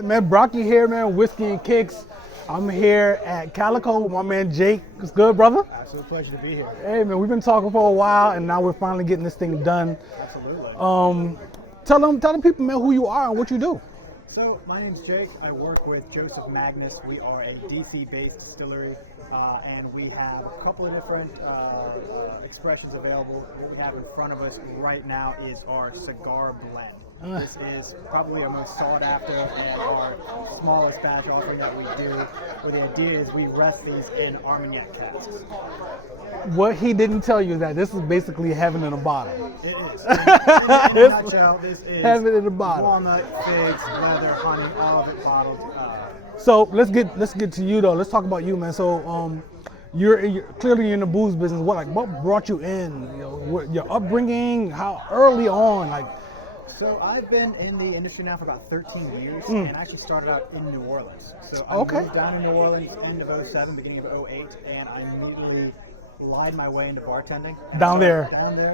right, man. Brocky here, man. Whiskey and Kicks. I'm here at Calico with my man Jake. What's good, brother? Absolute pleasure to be here. Hey, man. We've been talking for a while, and now we're finally getting this thing done. Absolutely. Tell them people, man, who you are and what you do. So, my name's Jake. I work with Joseph Magnus. We are a DC-based distillery, and we have a couple of different expressions available. What we have in front of us right now is our cigar blend. This is probably our most sought after and our smallest batch offering that we do, where the idea is we rest these in Armagnac casks. What he didn't tell you is that this is basically heaven in a bottle. It is. In a nutshell, this is heaven in a bottle. Walnut, figs, leather, honey, all of it bottled. So let's get to you though. Let's talk about you, man. So you're clearly in the booze business. What brought you in? You know, your upbringing, how early on, like. So I've been in the industry now for about 13 years, and actually started out in New Orleans. So I moved down to New Orleans end of 07, beginning of 08, and I immediately lied my way into bartending. Down there,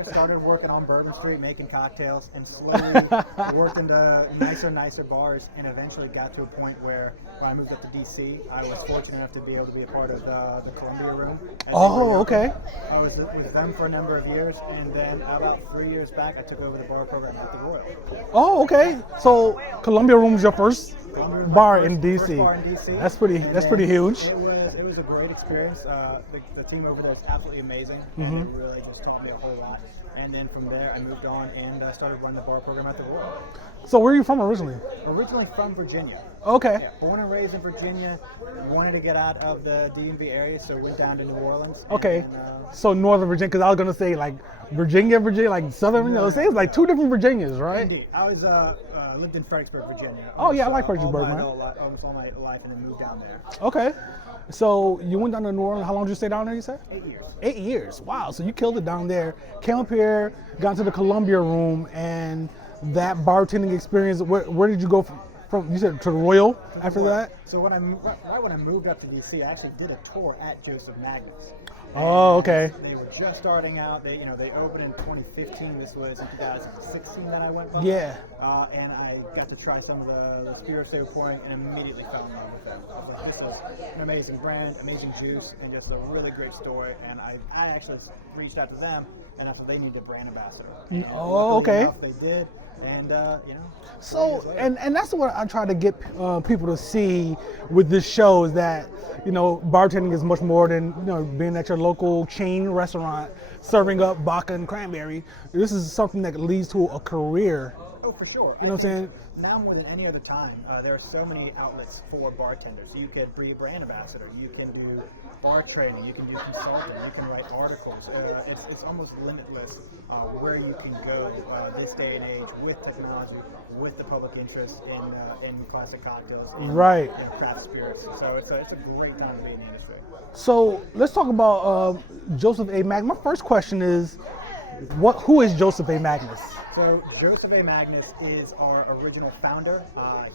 started working on Bourbon Street, making cocktails, and slowly worked into nicer bars, and eventually got to a point where when I moved up to DC, I was fortunate enough to be able to be a part of the Columbia Room. Okay. I was with them for a number of years, and then about 3 years back, I took over the bar program at the Royal. Oh, okay. So Columbia Room is your first bar in DC. First bar in DC. That's pretty huge. It was a great experience. The team over there is absolutely amazing, and it really just taught me a whole lot. And then from there, I moved on and started running the bar program at the Royal. So where are you from originally? Originally from Virginia. Okay. Yeah, born and raised in Virginia. Wanted to get out of the DMV area, so went down to New Orleans. Okay. So Northern Virginia, because I was gonna say like Virginia, like Southern. No, it's like two different Virginias, right? Indeed. I was lived in Fredericksburg, Virginia. Oh yeah, I like Fredericksburg, man. Almost all my life, and then moved down there. Okay. So you went down to New Orleans. How long did you stay down there, you said? 8 years. 8 years. Wow. So you killed it down there. Came up here, got into the Columbia Room, and that bartending experience, where did you go from? You said to the Royal after that? So when I moved up to DC, I actually did a tour at Joseph Magnus. Oh, okay. They were just starting out. They opened in 2015. This was in 2016 that I went by. Yeah. And I got to try some of the spirits they were pouring, and immediately fell in love with them. I was like, this is an amazing brand, amazing juice, and just a really great story. And I actually reached out to them, and after they needed a brand ambassador. Oh, okay. Enough, they did, and So and that's what I try to get people to see with this show is that bartending is much more than being at your local chain restaurant serving up vodka and cranberry. This is something that leads to a career. Oh, for sure. You know what I'm saying? Now more than any other time, there are so many outlets for bartenders. So you could be a brand ambassador, you can do bar training, you can do consulting, you can write articles. It's almost limitless where you can go this day and age with technology, with the public interest in classic cocktails, and craft spirits. So it's a great time to be in the industry. So let's talk about Joseph A. Magnus. My first question is, who is Joseph A. Magnus? So Joseph A. Magnus is our original founder.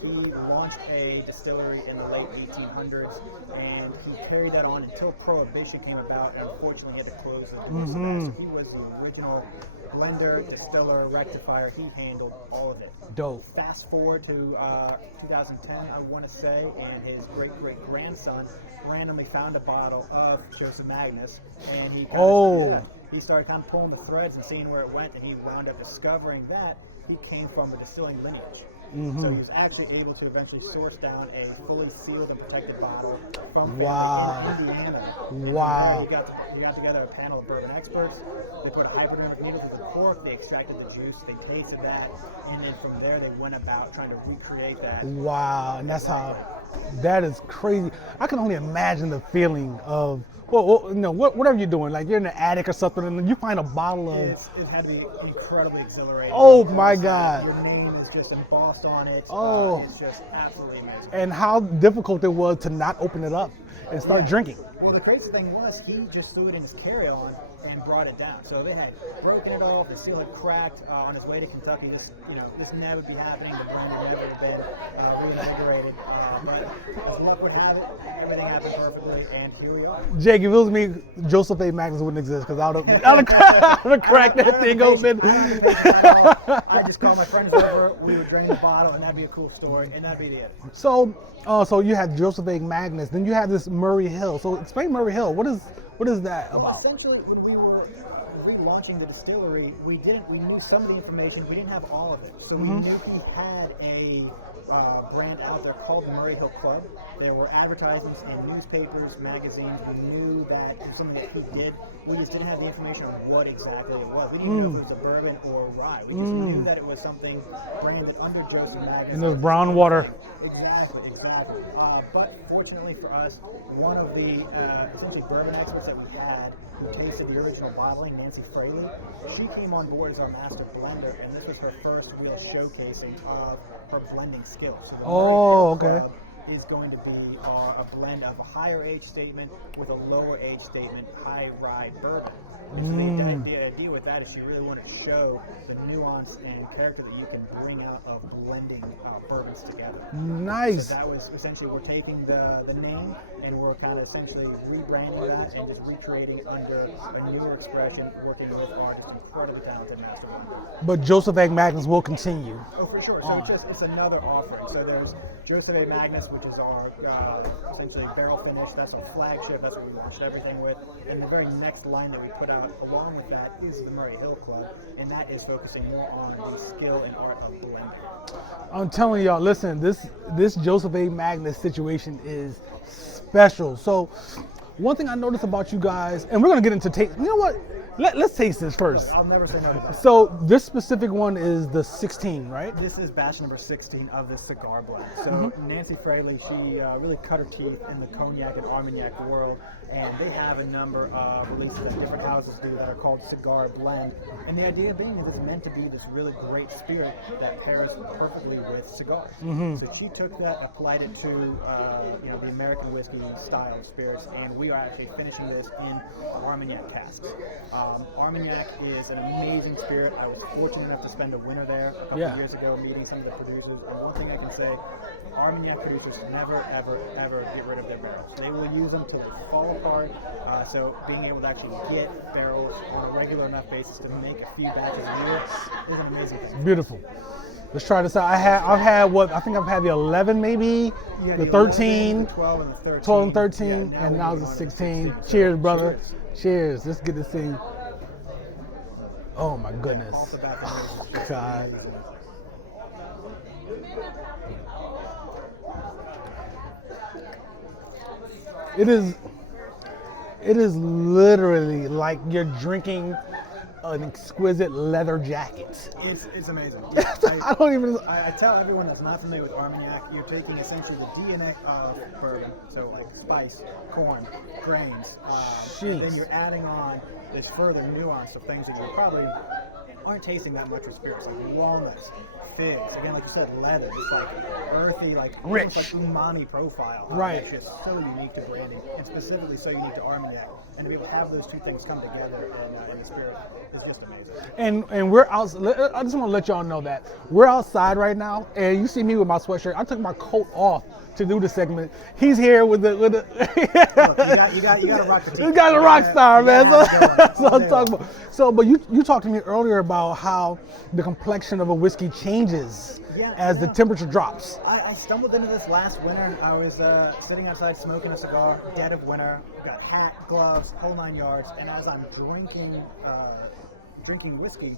He launched a distillery in the late 1800s, and he carried that on until Prohibition came about, and unfortunately he had to close it. So he was the original blender, distiller, rectifier. He handled all of it. Dope. Fast forward to 2010, I want to say, and his great-great-grandson randomly found a bottle of Joseph Magnus, and he started kind of pulling the threads and seeing where it went, and he wound up discovering that he came from a distilling lineage. So he was actually able to eventually source down a fully sealed and protected bottle from family in Indiana. Wow. You got together a panel of bourbon experts. They put a hybrid needle through the cork. They extracted the juice. They tasted that, and then from there they went about trying to recreate that. Wow, and that is crazy. I can only imagine the feeling of whatever you're doing, like you're in the attic or something, and you find a bottle of. It had to be incredibly exhilarating. Oh my God! Your name is just embossed on it. It's just absolutely amazing. And how difficult it was to not open it up and start drinking. Well, the crazy thing was he just threw it in his carry-on and brought it down. So they had broken it off, the seal had cracked on his way to Kentucky. This never be happening. The brand would never have been reinvigorated. But luck would have it, everything happened perfectly, and here we are. Jake, if it was me, Joseph A. Magnus wouldn't exist because I would have cracked that thing open. I just call my friends over, we would drain the bottle, and that'd be a cool story, and that'd be it. So, so you had Joseph A. Magnus, then you have this Murray Hill. So explain Murray Hill. What is that about? Essentially, when we were relaunching the distillery, we knew some of the information, we didn't have all of it. So we knew he had a brand out there called the Murray Hill Club. There were advertisements in newspapers, magazines. We knew that it was something that he did. We just didn't have the information on what exactly it was. We didn't even know if it was a bourbon or rye. We just knew that it was something branded under Joseph Magnus. And there's brown water. Exactly. But fortunately for us, one of the essentially bourbon experts that we had who tasted the original bottling, Nancy Fraley, she came on board as our master blender, and this was her first real showcasing of her blending skills. So the Murray Hill Club is going to be a blend of a higher age statement with a lower age statement high rye bourbon. And so the idea with that is she really wanted to show the nuance and character that you can bring out of blending bourbons together. Nice. So that was essentially, we're taking the name and we're kind of essentially rebranding that and just recreating it under a newer expression, working with artists, incredibly talented mastermind. But Joseph A. Magnus will continue. Oh, for sure. So it's another offering. So there's Joseph A. Magnus, which is our essentially barrel finish. That's our flagship. That's what we launched everything with. And the very next line that we put out along with that is the Murray Hill Club, and that is focusing more on the skill and art of blending. I'm telling y'all, listen, this Joseph A. Magnus situation is special. So one thing I noticed about you guys, and we're gonna get into taste. You know what? Let's taste this first. I'll never say no to that. So this specific one is the 16, right? This is batch number 16 of this cigar blend. So Nancy Fraley, she really cut her teeth in the cognac and Armagnac world, and they have a number of releases that different houses do that are called cigar blend. And the idea being is it's meant to be this really great spirit that pairs perfectly with cigars. So she took that, applied it to the American whiskey style of spirits, and we are actually finishing this in Armagnac casks. Armagnac is an amazing spirit. I was fortunate enough to spend a winter there a couple of years ago meeting some of the producers. And one thing I can say, Armagnac producers never, ever, ever get rid of their barrels. They will use them till they fall apart. So being able to actually get barrels on a regular enough basis to make a few batches a year is an amazing thing. Beautiful. Let's try this out. I've had the 11 maybe, the 13, 11, the 12 and the 13. 12 and 13, and now it's the 16. Cheers, brother. Cheers. Let's get this thing. Oh my goodness. Off the back Oh God. It is literally like you're drinking an exquisite leather jacket. It's amazing. I I tell everyone that's not familiar with Armagnac, you're taking essentially the DNA of bourbon, so like spice, corn, grains, and then you're adding on this further nuance of things that you probably aren't tasting that much with spirits, like walnuts, figs. Again, like you said, leather. It's like earthy, like rich, almost like umami profile. Right. It's just so unique to branding, and specifically so unique to Armagnac. And to be able to have those two things come together in the spirit is just amazing. And we're out. I just want to let y'all know that we're outside right now, and you see me with my sweatshirt. I took my coat off to do the segment. He's here with the. Look, you got to rock the team. You got a rock star, man. So that's what I'm talking about. So, but you talked to me earlier about how the complexion of a whiskey changes as the temperature drops. I stumbled into this last winter. I was sitting outside smoking a cigar, dead of winter. Got hat, gloves, whole 9 yards. And as I'm drinking whiskey,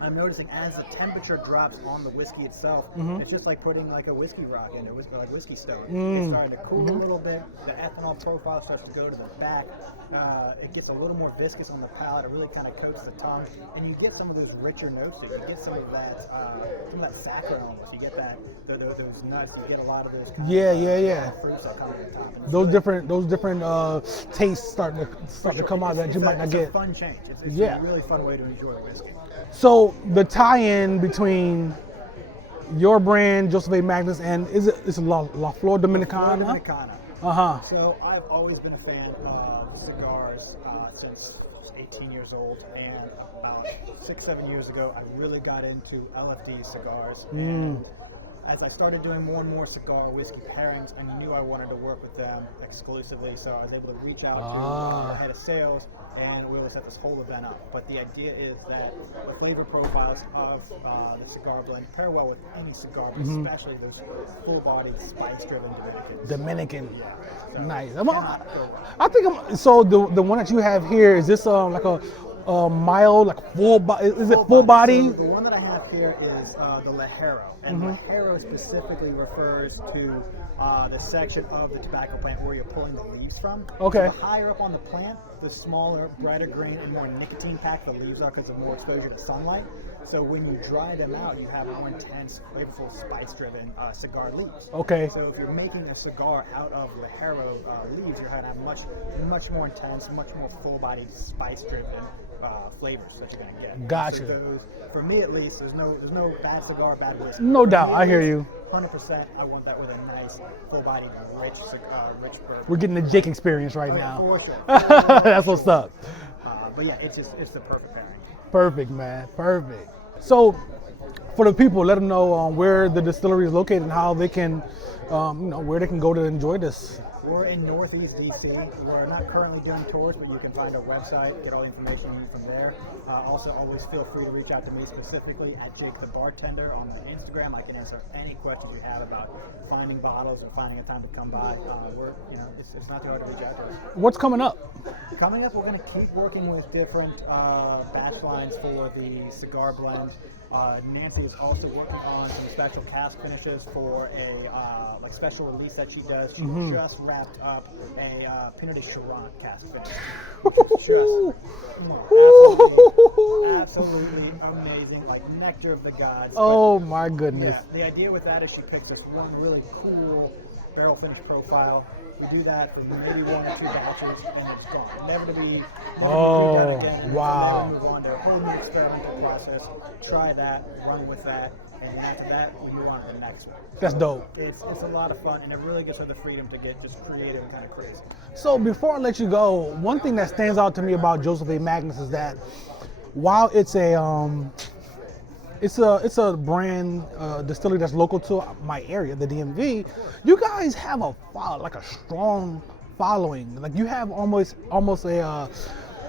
I'm noticing as the temperature drops on the whiskey itself, it's just like putting like a whiskey rock in it, like whiskey stone. It's starting to cool a little bit. The ethanol profile starts to go to the back. It gets a little more viscous on the palate. It really kind of coats the tongue, and you get some of those richer notes. You get some of that saccharine almost. You get that those nuts. You get a lot of those. Fruits that come to the top. Those different tastes start to come out that you might not get. It's a fun change. It's a really fun way to enjoy whiskey. So the tie-in between your brand, Joseph A. Magnus, and it's La Flor Dominicana? Dominicana. So I've always been a fan of cigars since 18 years old, and about 6-7 years ago I really got into LFD cigars. And as I started doing more and more cigar whiskey pairings, I knew I wanted to work with them exclusively, so I was able to reach out to the head of sales, and we set this whole event up. But the idea is that the flavor profiles of the cigar blend pair well with any cigar, but especially those full-bodied, spice-driven Dominican. So, Nice. I think so. The one that you have here, is this like a mild, like full body? Is it full body? So the one that I have here is the Lajero, and Lajero specifically refers to the section of the tobacco plant where you're pulling the leaves from. Okay. So the higher up on the plant, the smaller, brighter green, and more nicotine-packed the leaves are because of more exposure to sunlight. So when you dry them out, you have more intense, flavorful, spice-driven cigar leaves. Okay. So if you're making a cigar out of Lajero leaves, you're going to have much more intense, much more full-bodied, spice-driven flavors that you're going to get. Gotcha. So those, for me at least, there's no bad cigar, bad whiskey. No doubt, I hear you. 100%. I want that with a nice, full-bodied, rich bourbon. We're getting the Jake experience right now. For sure. That's what's up. But yeah, it's the perfect pairing. Perfect, man. Perfect. So, for the people, let them know where the distillery is located and how they can, where they can go to enjoy this. We're in Northeast DC. We're not currently doing tours, but you can find our website, get all the information you need from there. Also, always feel free to reach out to me specifically at Jake the Bartender on Instagram. I can answer any questions you have about finding bottles and finding a time to come by. It's not too hard to reach out to us. What's coming up? Coming up, we're going to keep working with different batch lines for the cigar blend. Nancy is also working on some special cask finishes for a special release that she does. She just wrapped up a Pinot de Chiron cask finish. Absolutely amazing, like nectar of the gods. Oh my goodness. Yeah, the idea with that is she picks this one really cool barrel finish profile. We do that for maybe 1 or 2 batches, and it's gone. Never to be done again. Wow. And then we move on to a whole new experimental process. Try that, run with that, and then after that, we move on to the next one. That's dope. It's a lot of fun, and it really gives her the freedom to get just creative and kind of crazy. So before I let you go, one thing that stands out to me about Joseph A. Magnus is that while it's a brand distillery that's local to my area, the DMV, you guys have a strong following. Like you have almost a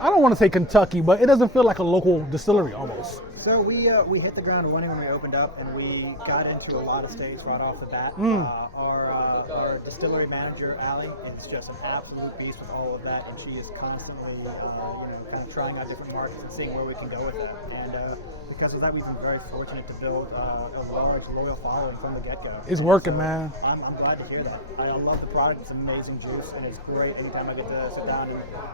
I don't want to say Kentucky, but it doesn't feel like a local distillery almost. So we hit the ground running when we opened up, and we got into a lot of states right off the bat. Our distillery manager, Allie, is just an absolute beast with all of that, and she is constantly kind of trying out different markets and seeing where we can go with it. And because of that, we've been very fortunate to build a large, loyal following from the get-go. It's working, man. I'm glad to hear that. I love the product. It's amazing juice, and it's great anytime I get to sit down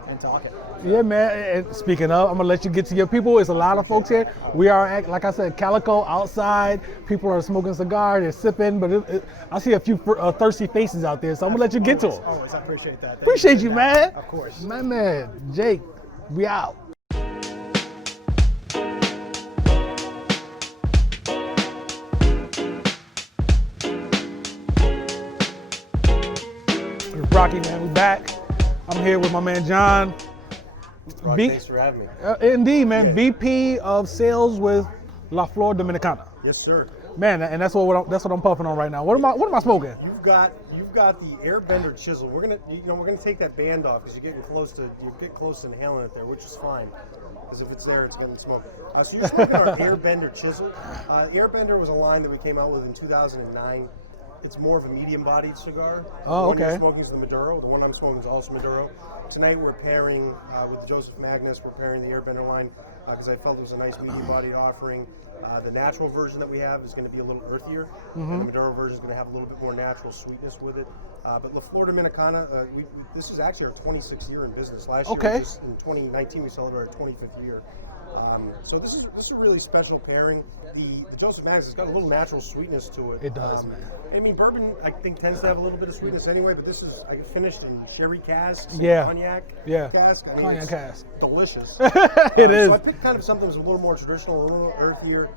and talk it. Yeah, man. And speaking of, I'm going to let you get to your people. It's a lot of folks here. We are at, like I said, Calico outside. People are smoking cigars. They're sipping. But I see a few thirsty faces out there, so I'm going to let you get to them. Always. I appreciate that. Appreciate you, man. Of course. My man, Jake, we out. Brocky, man, we back. I'm here with my man John. Brocky, thanks for having me. Indeed, man. Yeah. VP of Sales with La Flor, Dominicana. Yes, sir. Man, and that's what I'm puffing on right now. What am I smoking? You've got the Airbender chisel. We're gonna take that band off because you're getting close to inhaling it there, which is fine. Because if it's there, it's gonna smoke. So you're smoking our Airbender chisel. Airbender was a line that we came out with in 2009. It's more of a medium-bodied cigar. Oh, okay. The one you're smoking is the Maduro. The one I'm smoking is also Maduro. Tonight we're pairing with Joseph Magnus. We're pairing the Airbender line because I felt it was a nice medium-bodied offering. The natural version that we have is going to be a little earthier, and the Maduro version is going to have a little bit more natural sweetness with it. But La Flor Dominicana, this is actually our 26th year in business. Last year, in 2019, we celebrated our 25th year. So this is a really special pairing. The Joseph Magnus has got a little natural sweetness to it. It does, man. I mean, bourbon I think tends to have a little bit of sweetness anyway, but this is finished in sherry casks, cognac cask. I mean, cognac cask. Delicious. It is. So I picked kind of something that's a little more traditional, a little earthier.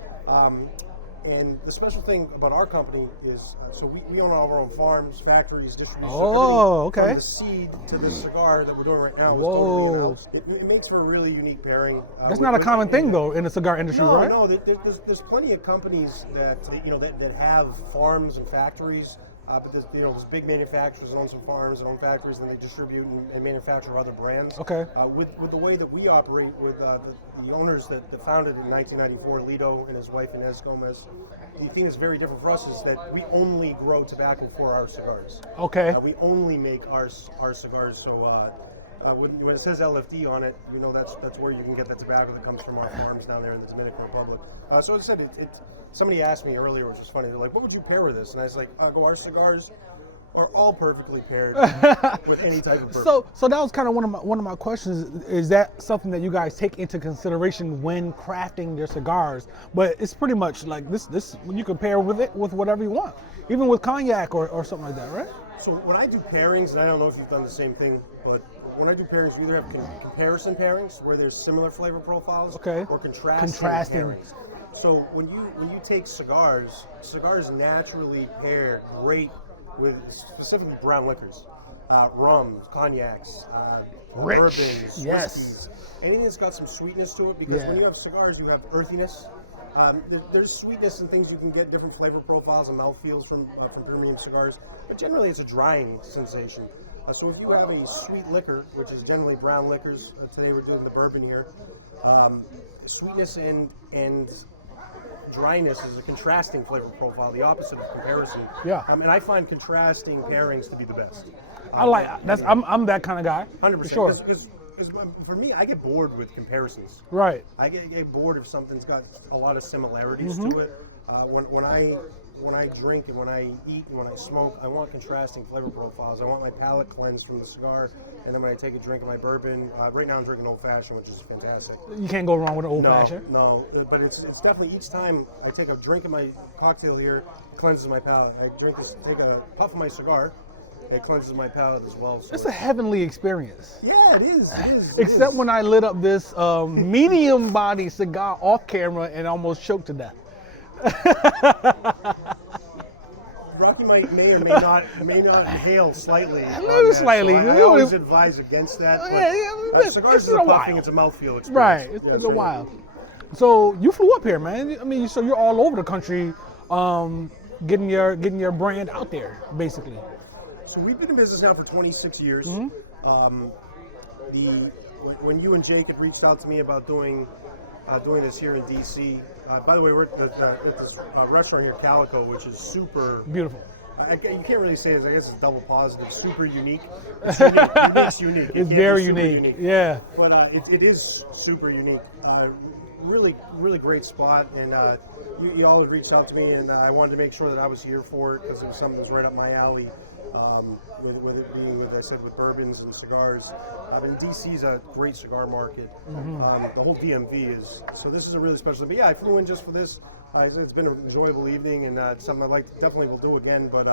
And the special thing about our company is, so we own all of our own farms, factories, distribution. Oh, everything okay. From the seed to the cigar that we're doing right now is Whoa. totally in-house. It makes for a really unique pairing. That's not a common thing, though, in the cigar industry, No, right? no. There's plenty of companies that have farms and factories. But there's big manufacturers that own some farms and own factories, and they distribute and manufacture other brands. Okay. With the way that we operate, with the owners that founded it in 1994, Lito and his wife Inez Gomez, the thing that's very different for us is that we only grow tobacco for our cigars. Okay. We only make our cigars. So when it says LFD on it, that's where you can get the tobacco that comes from our farms down there in the Dominican Republic. So as I said, somebody asked me earlier, which was funny. They're like, "What would you pair with this?" And I was like, "Our cigars are all perfectly paired with any type of bourbon." So that was kind of one of my questions. Is that something that you guys take into consideration when crafting your cigars? But it's pretty much like this you can pair with it with whatever you want, even with cognac or something like that, right? So when I do pairings, and I don't know if you've done the same thing, but when I do pairings, we either have comparison pairings where there's similar flavor profiles, okay, or contrasting pairings. So when you take cigars naturally pair great with specifically brown liquors, rums, cognacs, bourbons, whiskeys, anything that's got some sweetness to it. Because when you have cigars, you have earthiness. There's sweetness and things you can get, different flavor profiles and mouthfeels from premium cigars, but generally it's a drying sensation. So if you have a sweet liquor, which is generally brown liquors, today we're doing the bourbon here, sweetness and dryness is a contrasting flavor profile, the opposite of comparison. Yeah. And I find contrasting pairings to be the best. I'm that kind of guy. 100%. Sure. Because for me, I get bored with comparisons. Right. I get bored if something's got a lot of similarities to it. When I drink and when I eat and when I smoke, I want contrasting flavor profiles. I want my palate cleansed from the cigar, and then when I take a drink of my bourbon, right now I'm drinking old fashioned, which is fantastic. You can't go wrong with an old fashioned. No, but it's definitely each time I take a drink of my cocktail here, cleanses my palate. Take a puff of my cigar, it cleanses my palate as well. So it's a heavenly experience. Yeah, it is. Except when I lit up this medium body cigar off camera and almost choked to death. Brocky may or may not inhale slightly. Maybe slightly. So I always advise against that. But cigars is a puffing. It's a mouthfeel experience. Right. It's been a while. So you flew up here, man. I mean, so you're all over the country, getting your brand out there, basically. So we've been in business now for 26 years. Mm-hmm. When you and Jake had reached out to me about doing this here in DC. By the way, we're at this restaurant here, Calico, which is super beautiful. You can't really say it. I guess it's double positive. Super unique. It's unique. Unique's unique. It's very unique. Yeah. But it is super unique. Really, really great spot. And you all had reached out to me, and I wanted to make sure that I was here for it because it was something that was right up my alley. With it being, with bourbons and cigars. And DC's a great cigar market. Mm-hmm. The whole DMV is. So this is a really special thing. But yeah, I flew in just for this. It's been an enjoyable evening, and it's something definitely will do again. But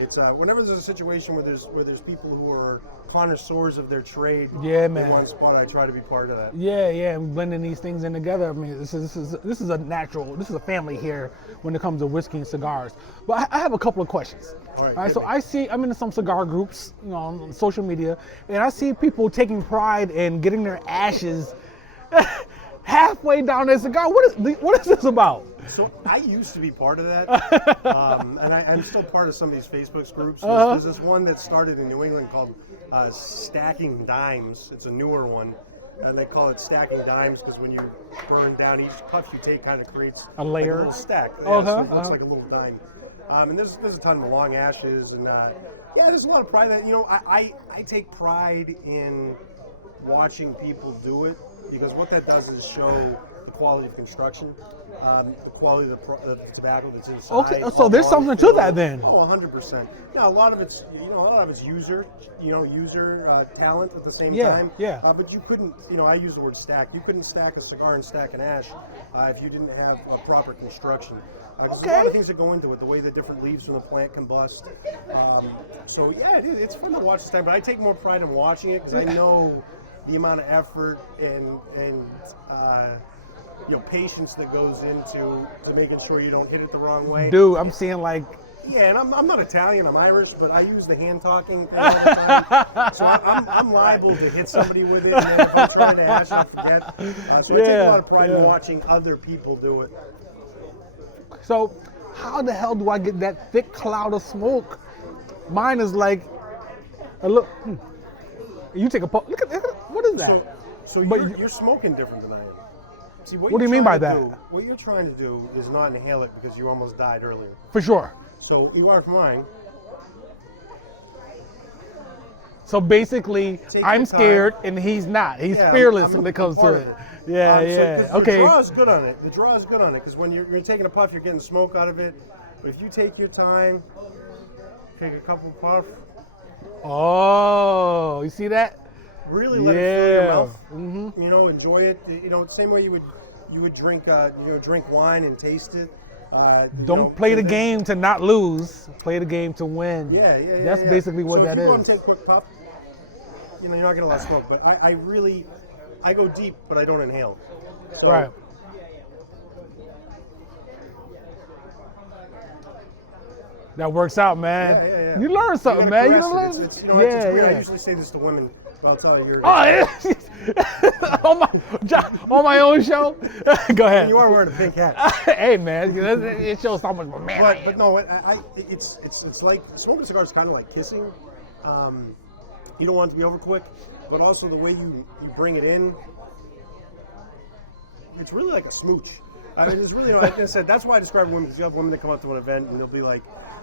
it's whenever there's a situation where there's people who are connoisseurs of their trade in one spot, I try to be part of that. Yeah, and blending these things in together. I mean, this is a family here when it comes to whiskey and cigars. But I have a couple of questions. All right. So I'm in some cigar groups, on social media, and I see people taking pride in getting their ashes halfway down their cigar. What is this about? So I used to be part of that, and I'm still part of some of these Facebook groups. There's this one that started in New England called Stacking Dimes. It's a newer one, and they call it Stacking Dimes because when you burn down, each puff you take kind of creates a layer, like a little stack. So it looks like a little dime. And there's a ton of long ashes, and there's a lot of pride in that. I take pride in watching people do it because what that does is show the quality of construction, the quality of the tobacco that's inside. Okay, so there's something to that then. Oh, 100%. Now a lot of it's user talent at the same time. Yeah. But you couldn't, I use the word stack. You couldn't stack a cigar and stack an ash if you didn't have a proper construction. There's a lot of things that go into it, the way the different leaves from the plant combust. So yeah, it's fun to watch this time. But I take more pride in watching it because I know the amount of effort and patience that goes into making sure you don't hit it the wrong way. Dude, I'm seeing like. Yeah, and I'm not Italian, I'm Irish, but I use the hand talking thing all the time. So I'm liable to hit somebody with it, and then if I'm trying to ask, I forget. So I take a lot of pride in watching other people do it. So, how the hell do I get that thick cloud of smoke? Mine is like a look. You take a puff. Look at what is that? So you're smoking different than I am. See, what do you mean by that? What you're trying to do is not inhale it because you almost died earlier. For sure. So you are mine. So basically, I'm scared and he's not. He's fearless when it comes to it. Yeah. Okay. The draw is good on it. The draw is good on it because when you're taking a puff, you're getting smoke out of it. But if you take your time, take a couple puffs. Oh, you see that? Really let it fill your mouth. Mm-hmm. Enjoy it. Same way you would drink drink wine and taste it. Don't play the game to not lose. Play the game to win. Yeah. That's basically what that is. So if you go and take a quick puff, you're not getting a lot of smoke. But I go deep, but I don't inhale. So, right. That works out, man. Yeah. You learn something, man. You learn. It's weird. I usually say this to women. But I'll tell you. On my own show. Go ahead. You are wearing a pink hat. Hey, man, it shows how much man. But no, it's like smoking cigars is kind of like kissing. You don't want it to be over quick, but also the way you bring it in, it's really like a smooch. I mean, it's really, like I said, that's why I describe women, because you have women that come up to an event and they'll be like,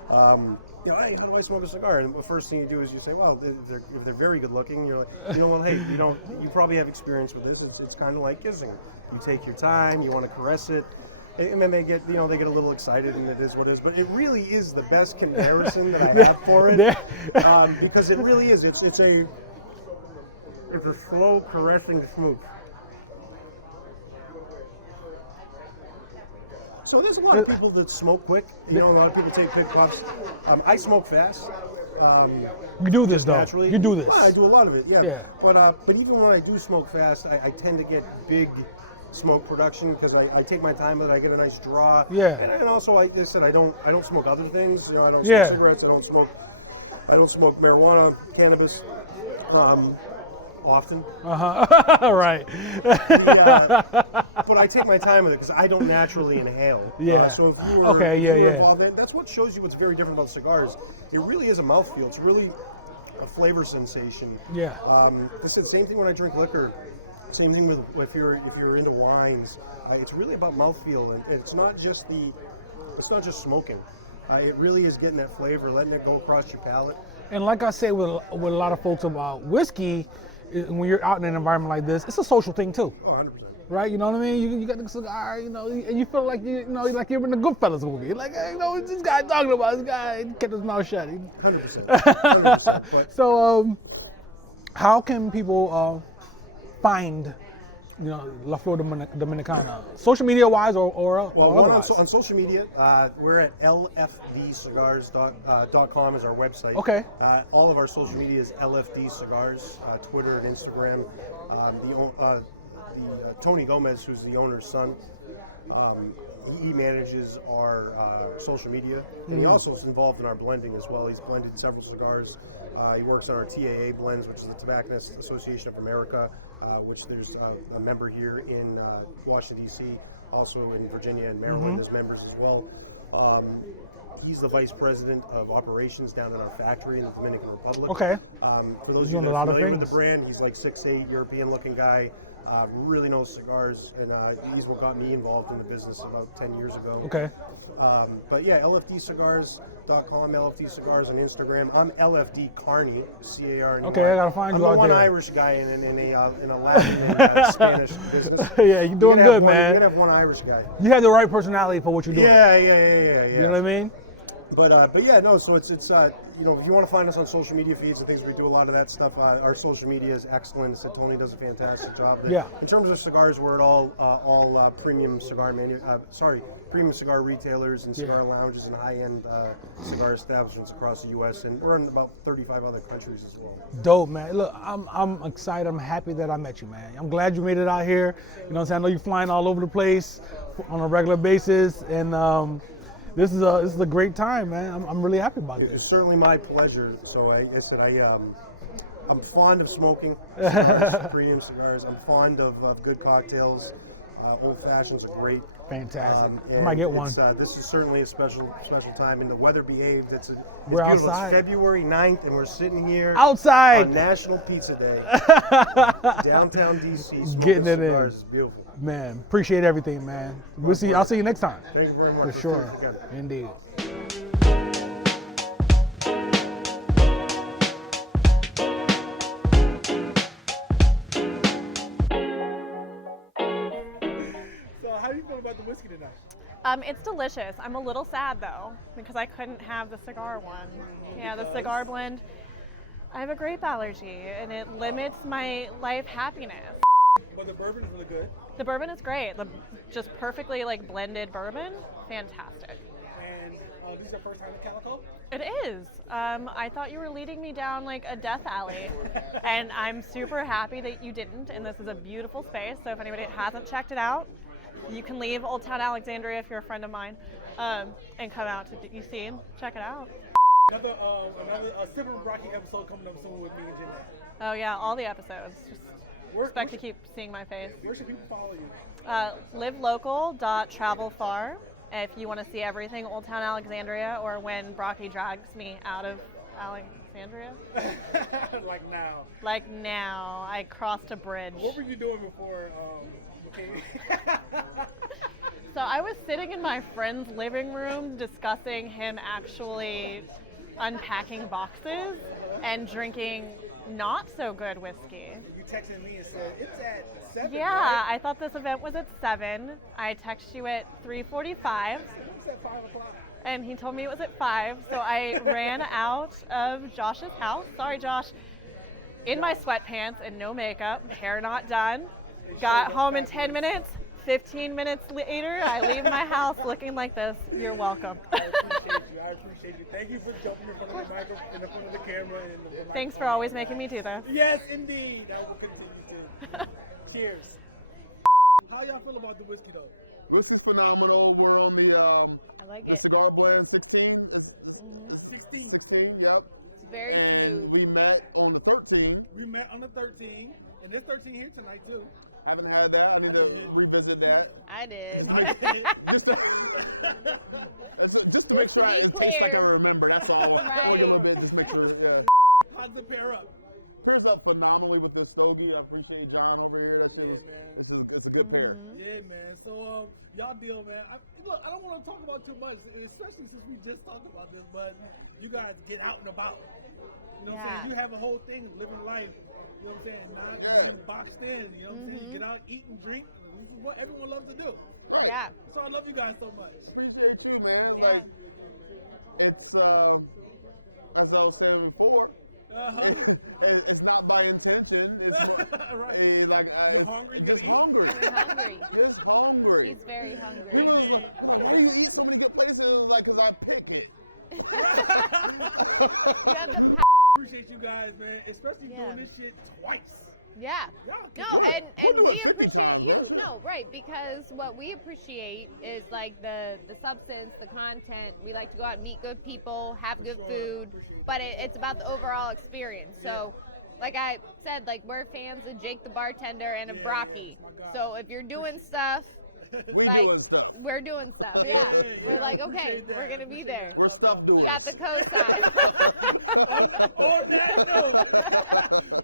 hey, how do I smoke a cigar? And the first thing you do is you say, well, if they're very good looking, you're like, well, hey, you probably have experience with this. It's kind of like kissing. You take your time, you want to caress it, and then they get a little excited, and it is what it is. But it really is the best comparison that I have for it, because it really is. It's a slow caressing smooch. So there's a lot of people that smoke quick. A lot of people take quick puffs. I smoke fast. You do this though. Naturally. You do this. Well, I do a lot of it. Yeah. But even when I do smoke fast, I tend to get big smoke production because I take my time with it. I get a nice draw. Yeah. And also, I said I don't smoke other things. I don't smoke cigarettes. I don't smoke marijuana, cannabis. Often. Right. But I take my time with it because I don't naturally inhale. Yeah. So if you were, involved in, that's what shows you what's very different about cigars. It really is a mouthfeel. It's really a flavor sensation. Yeah. Same thing when I drink liquor. Same thing with if you're into wines. It's really about mouthfeel, and it's not just smoking. It really is getting that flavor, letting it go across your palate. And like I say with a lot of folks about whiskey, when you're out in an environment like this, it's a social thing too. Oh, 100%. Right? You know what I mean? You got the cigar, and you feel like like you're in a Goodfellas movie. You're like, hey, this guy talking about this guy, he kept his mouth shut. 100%. So, how can people find La Flor Dominicana, social media wise or otherwise? On social media, we're at lfdcigars.com is our website. Okay. All of our social media is LFD Cigars, Twitter and Instagram. Tony Gomez, who's the owner's son, he manages our social media, and he also is involved in our blending as well. He's blended several cigars. He works on our TAA blends, which is the Tobacconist Association of America, which there's a member here in Washington, D.C., also in Virginia and Maryland as members as well. He's the vice president of operations down in our factory in the Dominican Republic. Okay. For those of you that are familiar with the brand, he's like 6'8", European-looking guy. Really knows cigars, and he's what got me involved in the business about 10 years ago. Okay. But yeah, lfdcigars.com, LFD Cigars on Instagram. I'm LFD Carney, C-A-R-N-E. Okay, I gotta find you out there. I'm the one Irish guy in a Latin and Spanish business. Yeah, you're doing good, man. You're gonna have one Irish guy. You have the right personality for what you're doing. Yeah. You know what I mean? But yeah, no. So it's if you want to find us on social media feeds and things, we do a lot of that stuff. Our social media is excellent. So Tony does a fantastic job. Yeah. In terms of cigars, we're at all premium cigar premium cigar retailers and cigar lounges and high-end cigar establishments across the U.S. and we're in about 35 other countries as well. Dope, man. Look, I'm excited. I'm happy that I met you, man. I'm glad you made it out here. You know what I'm saying? I know you're flying all over the place on a regular basis, and this is a great time, man. I'm really happy about It's this. certainly my pleasure. So I'm fond of smoking cigars, premium cigars. I'm fond of good cocktails. Old fashions are great. Fantastic. I might get one. This is certainly a special time, and the weather behaved. It's We're beautiful. outside. It's February 9th, and we're sitting here Outside. on National Pizza Day, downtown DC. Smoking Getting it cigars in. is beautiful. Man, appreciate everything, man. I'll see you next time. Thank you very much. For sure. Let's do this again. Indeed. So how do you feel about the whiskey tonight? It's delicious. I'm a little sad though because I couldn't have the cigar one. Yeah, the cigar blend. I have a grape allergy and it limits my life happiness. But the bourbon is really good. The bourbon is great. Just perfectly like blended bourbon. Fantastic. And this is your first time at Calico? It is. I thought you were leading me down like a death alley, and I'm super happy that you didn't. And this is a beautiful space. So if anybody hasn't checked it out, you can leave Old Town Alexandria if you're a friend of mine, and come out to DC and check it out. Another Sipper Brocky episode coming up soon with me and Jeanette. Oh yeah, all the episodes. Just expect to keep seeing my face. Where should people follow you? Livelocal.travelfar if you want to see everything Old Town Alexandria or when Brocky drags me out of Alexandria. Like now. Like now, I crossed a bridge. What were you doing before McCain? So I was sitting in my friend's living room discussing him actually unpacking boxes and drinking not so good whiskey. You texted me and said, it's at 7, Yeah, right? I thought this event was at 7. I texted you at 3:45. It's at 5 o'clock. And he told me it was at 5, so I ran out of Josh's house. Sorry, Josh. In my sweatpants and no makeup, hair not done. Got home in 10 minutes. 15 minutes later, I leave my house looking like this. You're welcome. I appreciate you. Thank you for jumping in front of the microphone, in front of the camera. And the Thanks for always making me do this. Yes, indeed. I will continue to. Cheers. How y'all feel about the whiskey, though? Whiskey's phenomenal. We're on the I like the it. cigar blend 16. 16, yep. It's very And smooth. we met on the 13. We met on the 13, and there's 13 here tonight, too. Haven't had that. I need to revisit that. I did. Just to make sure to be it tastes like I clear. remember. That's all. Right. A little bit, just make sure. Yeah. How's it pair up? Pairs up phenomenally with this Stogie. I appreciate John over here. That's it's a good pair. Yeah, man. So, y'all deal, man. Look, I don't want to talk about too much, especially since we just talked about this, but you guys get out and about. You know what I'm saying? You have a whole thing, living life. You know what I'm saying? Not being boxed in. You know what I'm saying? You get out, eat, and drink. This is what everyone loves to do. Right. Yeah. So I love you guys so much. Appreciate you, man. It's Yeah. like, it's as I was saying before. It's not by intention. It's Right. like You're hungry, you gotta eat. hungry. You're hungry. Just hungry. He's very We hungry. where you eat so many good places, it's like, because I pick it. You have the Appreciate you guys, man. Especially Yeah. doing this shit twice. Yeah. Y'all can No, do it. and We'll do we a 50 appreciate tonight, you. yeah. No, right, because what we appreciate is like the substance, the content. We like to go out and meet good people, have good food, but it's about the overall experience. So, like I said, like we're fans of Jake the bartender and of Brocky. So if you're doing stuff, We like doing stuff. we're doing stuff. Yeah. We're like, okay, we're gonna be there. We're stuff doing. You got the cosign. On that note,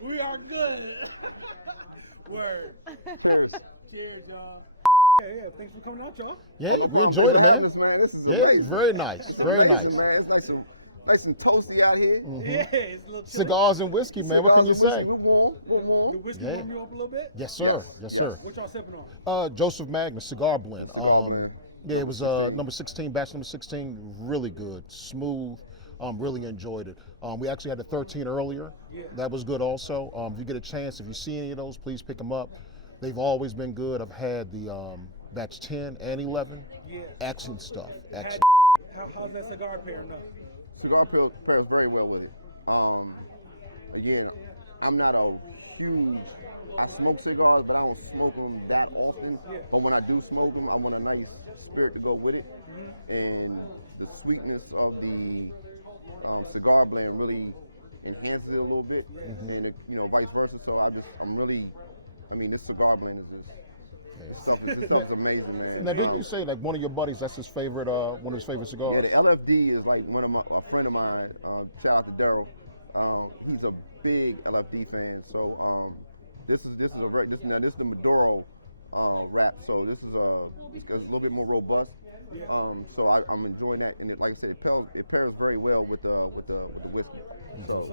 we are good. Word. Cheers. Cheers, y'all. Yeah, thanks for coming out, y'all. Yeah, we enjoyed it, man. This is Yeah, amazing. very nice, It's very amazing, nice. man. It's nice and toasty out here. Yeah, it's a little chilly. Cigars and whiskey, man. What can you say? We're warm. We're The warm. whiskey Yeah. warm you up a little bit? Yes, sir. Yes, sir. What y'all sipping on? Joseph Magnus cigar blend. Cigar blend. Yeah, it was number 16, batch number 16. Really good, smooth. Really enjoyed it. We actually had the 13 earlier. That was good also. If you get a chance, if you see any of those, please pick them up. They've always been good. I've had the batch 10 and 11. Excellent stuff. Excellent. How's that cigar pairing up? Cigar pairs very well with it. Again, I'm not a huge. I smoke cigars, but I don't smoke them that often. But when I do smoke them, I want a nice spirit to go with it, and the sweetness of the cigar blend really enhances it a little bit, and it, vice versa. So this cigar blend is just. This stuff is amazing, man. Now, didn't you say like one of your buddies? That's his favorite. One of his favorite cigars. Yeah, the LFD is like a friend of mine. Shout out to Daryl. He's a big LFD fan. So this is the Maduro wrap. So this is a little bit more robust. So I'm enjoying that, and like I said, it pairs very well with the whiskey. So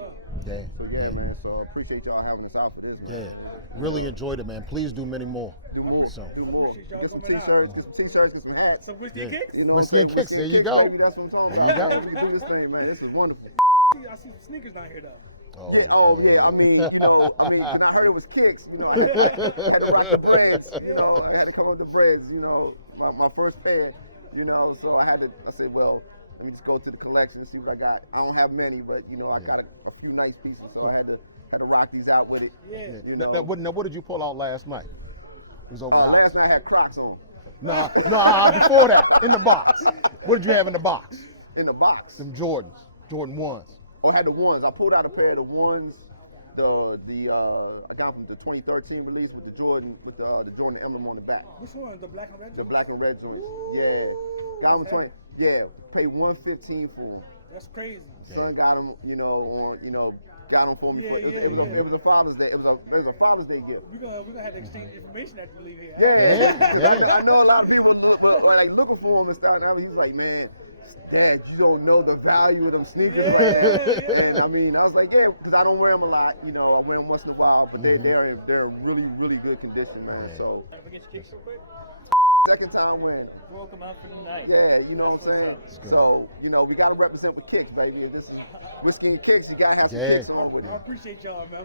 man. So I appreciate y'all having us out for this. Man. Yeah, really enjoyed it, man. Please do many more. Do more. Get some t-shirts, get some hats. Some Whiskey Kicks? Whiskey and Kicks, there you go. Baby, that's what I'm talking There about. you go. We can do this thing, man. This is wonderful. I see some sneakers down here though. I mean, when I heard it was Kicks, I had to rock the breads, I had to come up with the breads, my first pair, so I said, well, let me just go to the collection and see what I got. I don't have many, but, I got a few nice pieces, so I had to rock these out with it. Now, what did you pull out last night? It was over the house. Last night I had Crocs on. No, before that, in the box. What did you have in the box? In the box? Some Jordans, Jordan 1s. Oh, I had the ones. I pulled out a pair of the ones. I got from the 2013 release with the Jordan emblem on the back. Which one? The black and red? The black and red joints. Got them 20. Paid $115 for them. That's crazy. Son got them, got them for me. It was a Father's Day. It was a Father's Day gift. We're gonna have to exchange information after you leave here. I know a lot of people were like looking for them and stuff. And he was like, man, Dad, you don't know the value of them sneakers. And I was like, because I don't wear them a lot. I wear them once in a while, but they're in really, really good condition, man. So. Can we get your kicks real quick? Second time win. Broke them out for the night. Yeah, you know what I'm saying? So, we got to represent with Kicks, baby. If this is Whiskey and Kicks, you got to have some Kicks on with it. I appreciate y'all, man.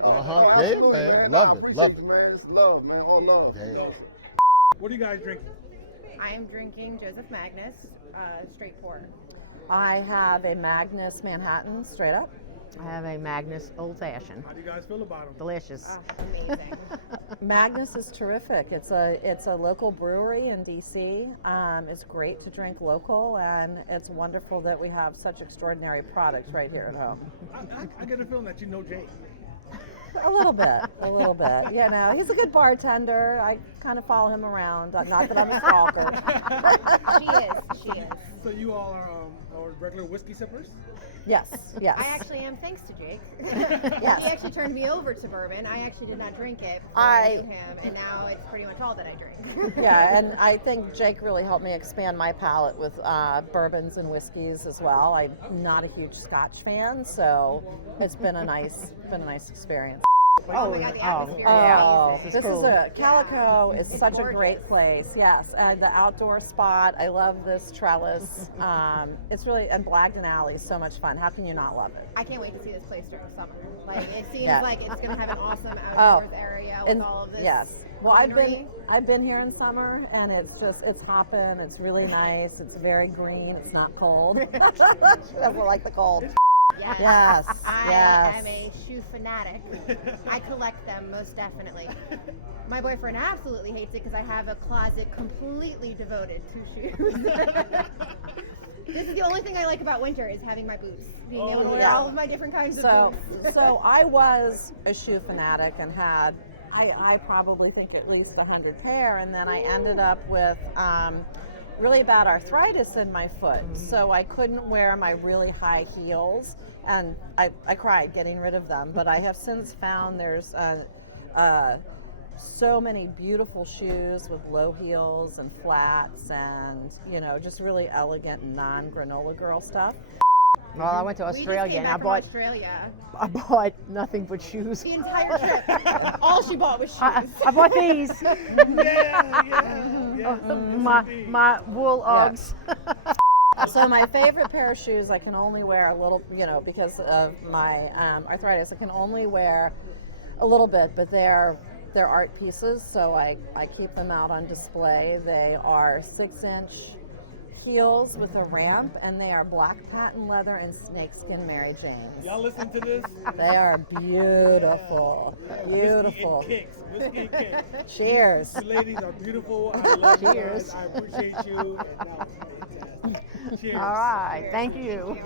Man. Love it. Man. It's love, man. All love. What are you guys drinking? I am drinking Joseph Magnus, straight pour. I have a Magnus Manhattan, straight up. I have a Magnus Old Fashioned. How do you guys feel about them? Delicious. Amazing. Magnus is terrific. It's a local brewery in DC. It's great to drink local, and it's wonderful that we have such extraordinary products right here at home. I get a feeling that you know Jake. A little bit. He's a good bartender. I kind of follow him around. Not that I'm a stalker. She is. So you all are regular whiskey sippers? Yes. I actually am, thanks to Jake. Yes. He actually turned me over to bourbon. I actually did not drink it before him, and now it's pretty much all that I drink. Yeah, and I think Jake really helped me expand my palate with bourbons and whiskeys as well. I'm not a huge Scotch fan, so it's been a nice experience. Oh my God, the atmosphere. This is a Calico is such a great place. Yes, and the outdoor spot. I love this trellis. It's really, and Blagden Alley is so much fun. How can you not love it? I can't wait to see this place during summer. Like it seems like it's going to have an awesome outdoors area with all of this. Yes. Well, greenery. I've been here in summer, and it's hopping. It's really nice. It's very green. It's not cold. She doesn't like the cold. Yes. I am a shoe fanatic. I collect them, most definitely. My boyfriend absolutely hates it because I have a closet completely devoted to shoes. This is the only thing I like about winter is having my boots. Being able to wear all of my different kinds of boots. So I was a shoe fanatic and had, I probably think at least 100 pair, and then I ended up with really bad arthritis in my foot, so I couldn't wear my really high heels, and I cried getting rid of them. But I have since found there's so many beautiful shoes with low heels and flats, and just really elegant non-granola girl stuff. Well, I went to Australia and I bought nothing but shoes. The entire trip, all she bought was shoes. I bought these. My wool Uggs. So my favorite pair of shoes, I can only wear a little, because of my arthritis, I can only wear a little bit, but they're art pieces, so I keep them out on display. They are 6-inch heels with a ramp, and they are black patent leather and snakeskin Mary Janes. Y'all listen to this? They are beautiful. Beautiful. Whiskey and Kicks. Cheers. You ladies are beautiful. I love you Cheers. guys. I appreciate you. And that was fantastic. Cheers. All right. Thank you.